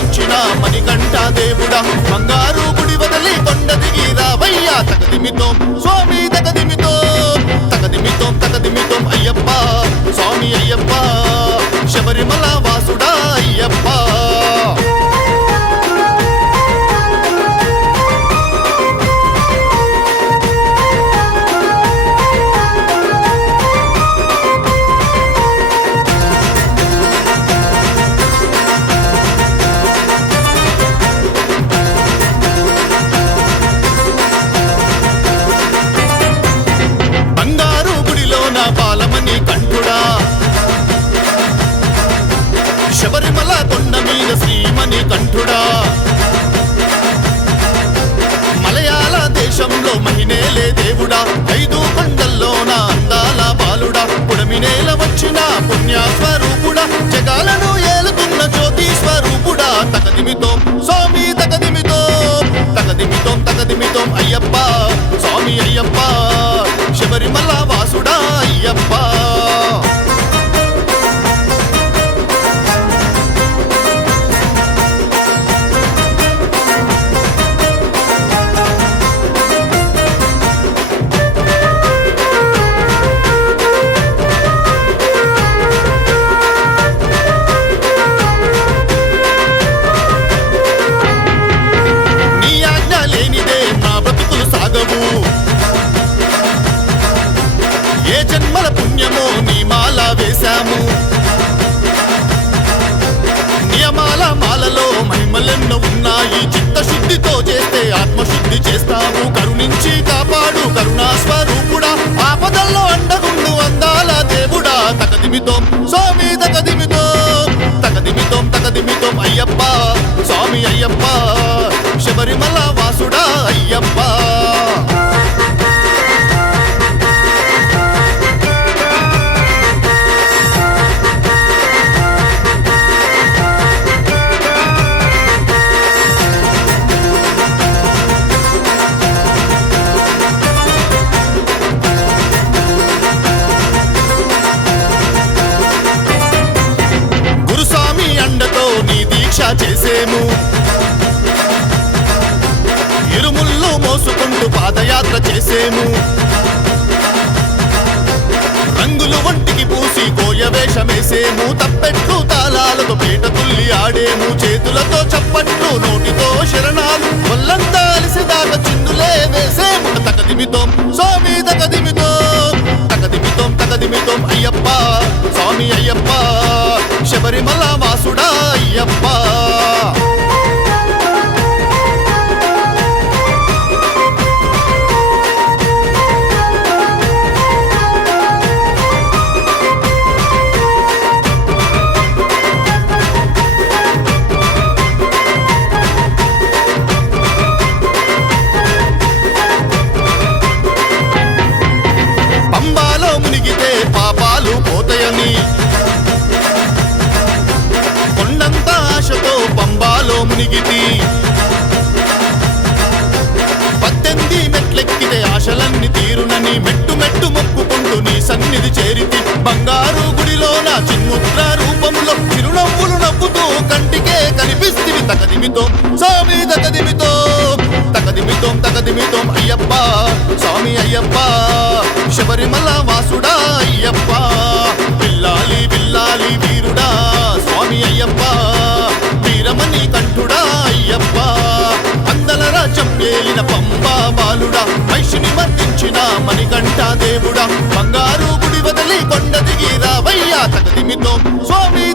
మర్దించిన మణికంఠ దేవుడా బంగారు గుడి వదిలి కొండ దిగి రావయ్యా తగదిమితోం స్వామి తగదిమితోం అయ్యప్ప స్వామి అయ్యప్ప శబరిమల వాసుడా అయ్యప్ప బాలమణి కంఠుడా శబరిమల కొండ మీద శ్రీమణి కంఠుడా మలయాళ దేశంలో మహినేలే దేవుడా 5 కొండల్లోన అందాల బాలుడా పుడమినేల వచ్చిన పుణ్యస్వరూపుడా జగాలను ఏలుతున్న జ్యోతి స్వరూపుడా తగదిమితోం స్వామి తగదిమితోం అయ్యప్ప స్వామి అయ్యప్ప శబరిమల వాసుడా అయ్యప్ప నీ ఆజ్ఞ లేనిదే నా బ్రతుకులు సాగవు ఏ జన్మల పుణ్యమో నీ మాల వేశాము నియమాల మాలలో మహిమలెన్నో ఉన్నాయి చిత్తశుద్ధితో చేస్తే ఆత్మశుద్ధి చేస్తావు కరుణించి కాపాడు కరుణా స్వరూపుడా ఆపదల్లో అండగుండు అందాల దేవుడా తగదిమితోం స్వామి తగదిమితోం అయ్యప్ప స్వామి అయ్యప్ప శబరిమల వాసుడా అయ్యప్ప అండతో నీ దీక్ష చేసేము ఇరుముళ్ళు మోసుకుంటూ పాదయాత్ర చేసేము రంగులు ఒంటికి పూసి కోయ వేషమేసేము తప్పెట్లు తాళాలతో పేట తుల్లి ఆడేము చేతులతో చప్పట్లు నోటితో శరణాలు ఒళ్ళంతా అలిసిదాకా చిందులే వేసేము తగదిమితోం స్వామి తగదిమితోం అయ్యప్ప స్వామి అయ్యప్ప శబరిమల వాసుడా అయ్యప్ప పంబాలో మునిగితే పాపాలు పోతాయని కొండంత ఆశతో పంబాలో మునిగితి 18 మెట్లెక్కితే ఆశలన్నీ తీరునని మెట్టు మొక్కుకుంటూ నీ సన్నిధి చేరితి బంగారు గుడిలో నా చిన్ముద్ర రూపంలో చిరునవ్వులు నవ్వుతూ కంటికే కనిపిస్తివి తగదిమితోం స్వామి తగదిమితోం అయ్యప్ప స్వామి అయ్యప్ప శబరిమల వాసుడా అయ్యప్ప బిల్లాలి వీరుడా స్వామి అయ్యప్ప వీరమణి కంఠుడా అయ్యప్ప అందల రాజ్యం ఏలిన పంబా బాలుడా వైష్ణుని మర్దించిన మణికంఠ దేవుడా బంగారు గుడి వదిలి కొండ దిగి రావయ్యా తగదిమితోం స్వామి